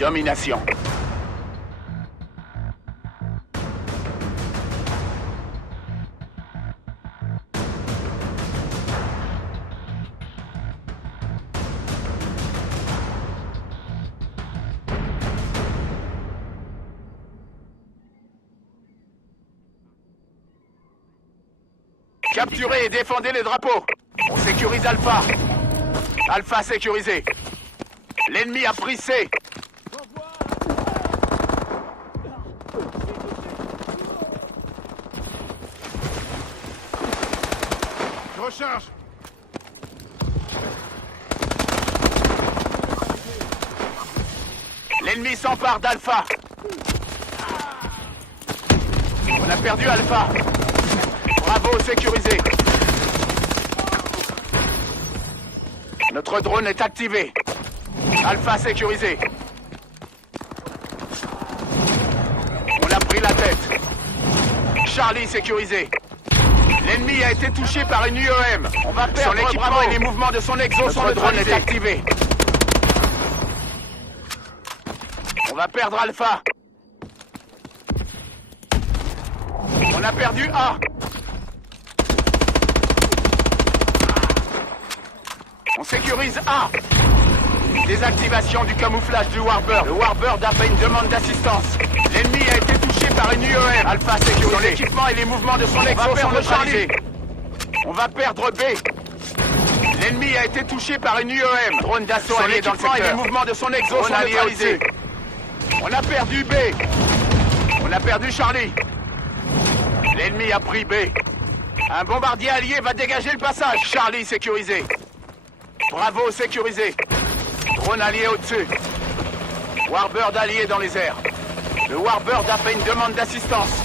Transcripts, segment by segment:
Domination. Capturez et défendez les drapeaux. On sécurise Alpha. Alpha sécurisé. L'ennemi a pris C. Je recharge. L'ennemi s'empare d'Alpha. On a perdu Alpha. Bravo sécurisé. Notre drone est activé. Alpha sécurisé. On a pris la tête. Charlie sécurisé. L'ennemi a été touché par une UEM. On va perdre son équipement et les mouvements de son exo sont neutralisés. Notre drone est activé. On va perdre Alpha. On a perdu A. On sécurise A. Désactivation du camouflage du Warbird. Le Warbird a fait une demande d'assistance. L'ennemi a été touché par une UEM. Alpha sécurisé. Son équipement et les mouvements de son exo sont neutralisés. On va perdre B. L'ennemi a été touché par une UEM. Drone d'assaut allié dans le secteur. Et les mouvements de son exo sont neutralisés. On a perdu B. On a perdu Charlie. L'ennemi a pris B. Un bombardier allié va dégager le passage. Charlie sécurisé. Bravo sécurisé. Drone allié au-dessus. Warbird allié dans les airs. Le Warbird a fait une demande d'assistance.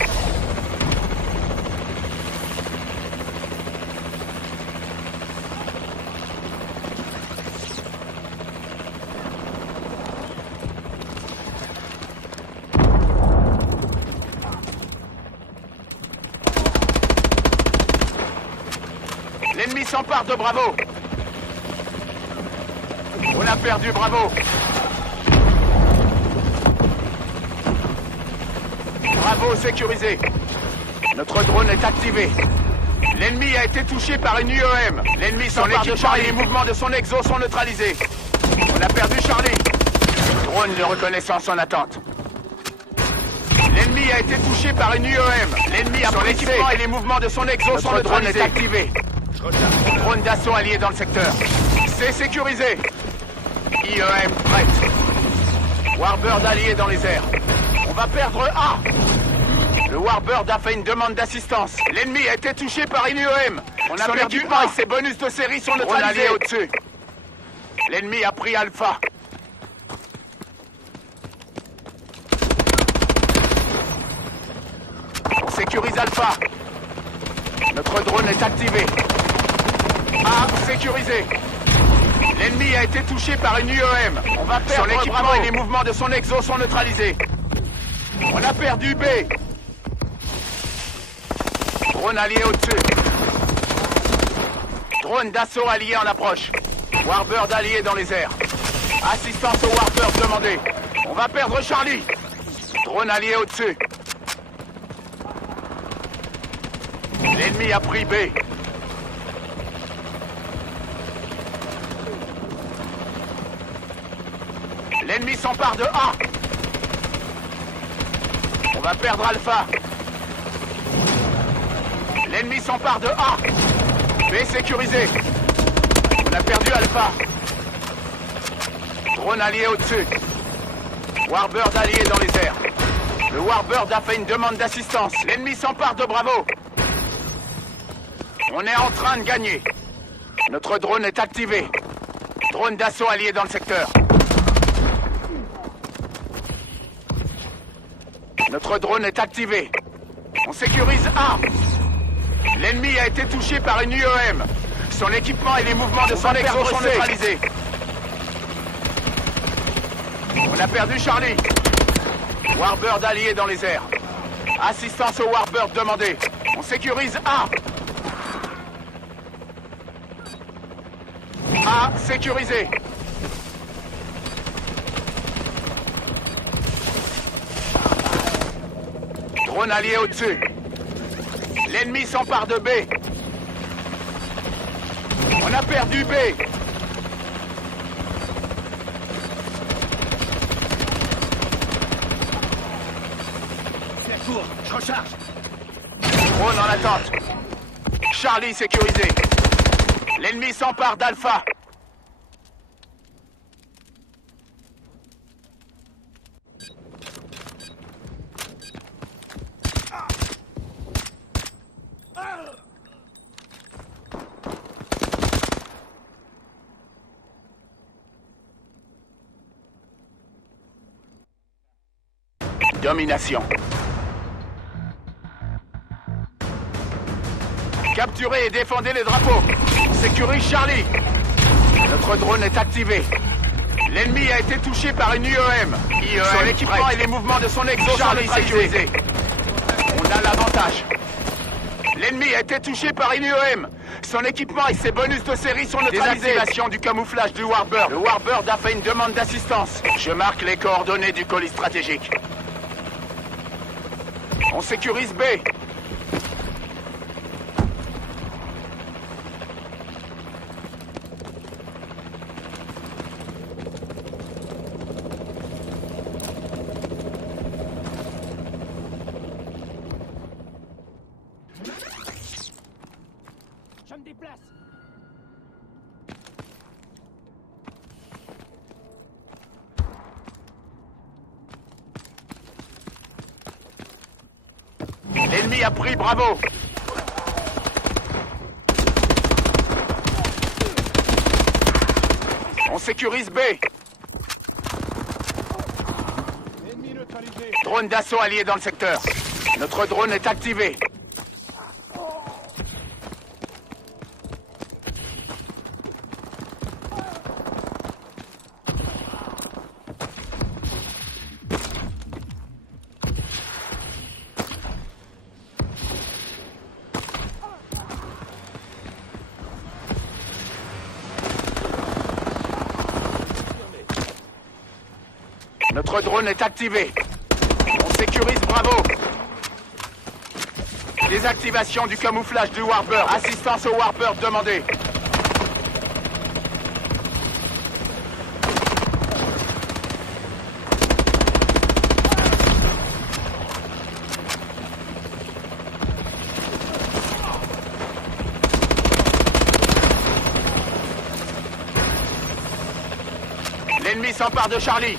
L'ennemi s'empare de Bravo. On a perdu Bravo. Bravo sécurisé. Notre drone est activé. L'ennemi a été touché par une UEM. L'ennemi s'empare de Charlie. Les mouvements de son exo sont neutralisés. On a perdu Charlie. Drone de reconnaissance en attente. L'ennemi a été touché par une UEM. L'ennemi a son équipement et les mouvements de son exo sont neutralisés. Notre drone est activé. Drone d'assaut allié dans le secteur. C'est sécurisé. IEM prête. Warbird allié dans les airs. On va perdre A. Le Warbird a fait une demande d'assistance. L'ennemi a été touché par une UEM. On a perdu A et ses bonus de série sont neutralisés au-dessus. L'ennemi a pris Alpha. On sécurise Alpha. Notre drone est activé. A sécurisé. L'ennemi a été touché par une UEM. On va perdre son équipement et les mouvements de son exo sont neutralisés. On a perdu B. Drone allié au-dessus. Drone d'assaut allié en approche. Warbird allié dans les airs. Assistance au Warbird demandée. On va perdre Charlie. Drone allié au-dessus. L'ennemi a pris B. L'ennemi s'empare de A. On va perdre Alpha. L'ennemi s'empare de A. B sécurisé. On a perdu Alpha. Drone allié au-dessus. Warbird allié dans les airs. Le Warbird a fait une demande d'assistance. L'ennemi s'empare de Bravo. On est en train de gagner. Notre drone est activé. Drone d'assaut allié dans le secteur. Notre drone est activé. On sécurise A. L'ennemi a été touché par une UEM. Son équipement et les mouvements de son exo sont neutralisés. On a perdu Charlie. Warbird allié dans les airs. Assistance au Warbird demandée. On sécurise A. A sécurisé. Drone allié au-dessus. L'ennemi s'empare de B. On a perdu B. Cours, je recharge. Drone en attente. Charlie sécurisé. L'ennemi s'empare d'Alpha. Domination. Capturez et défendez les drapeaux. Sécurise Charlie. Notre drone est activé. L'ennemi a été touché par une IEM. Son équipement et les mouvements de son exo Charlie sécurisé. On a l'avantage. L'ennemi a été touché par une IEM. Son équipement et ses bonus de série sont neutralisés. Désactivation du camouflage du Warbird. Le Warbird a fait une demande d'assistance. Je marque les coordonnées du colis stratégique. On sécurise B. Je me déplace. L'ennemi a pris Bravo. On sécurise B. Ennemi neutralisé. Drone d'assaut allié dans le secteur. Notre drone est activé. Notre drone est activé. On sécurise Bravo. Désactivation du camouflage du Warbird. Assistance au Warbird demandée. L'ennemi s'empare de Charlie.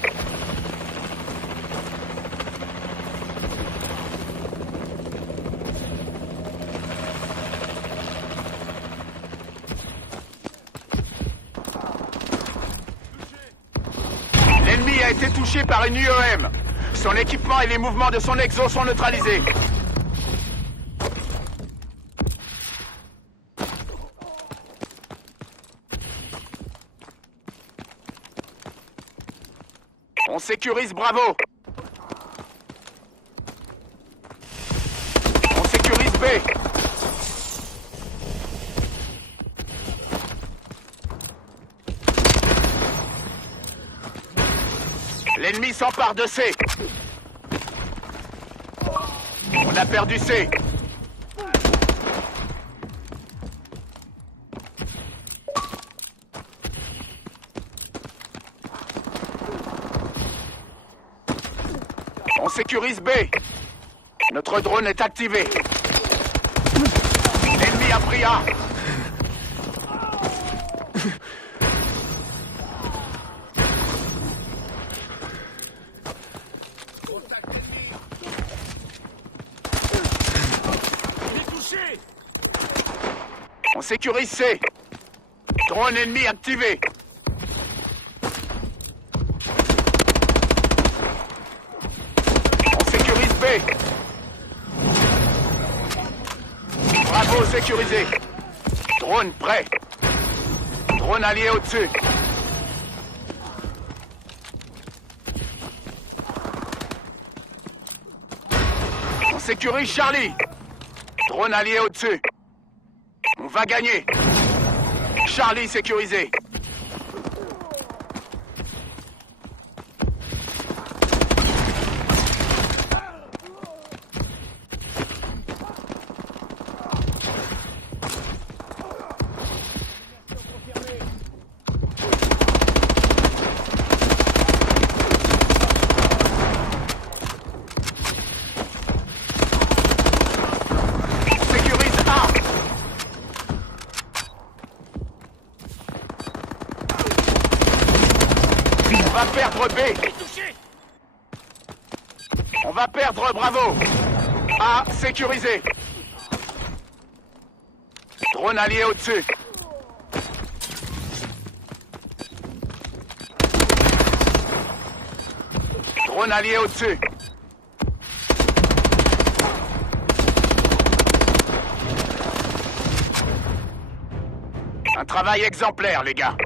L'ennemi a été touché par une IEM. Son équipement et les mouvements de son exo sont neutralisés. On sécurise Bravo. On sécurise B. L'ennemi s'empare de C. On a perdu C. On sécurise B. Notre drone est activé. L'ennemi a pris A. On sécurise C. Drone ennemi activé. On sécurise B. Bravo sécurisé. Drone prêt. Drone allié au-dessus. On sécurise Charlie. Drone allié au-dessus. On va gagner. Charlie sécurisé. perdre B. On va perdre Bravo. A sécurisé. Drone allié au-dessus. Drone allié au-dessus. Un travail exemplaire, les gars.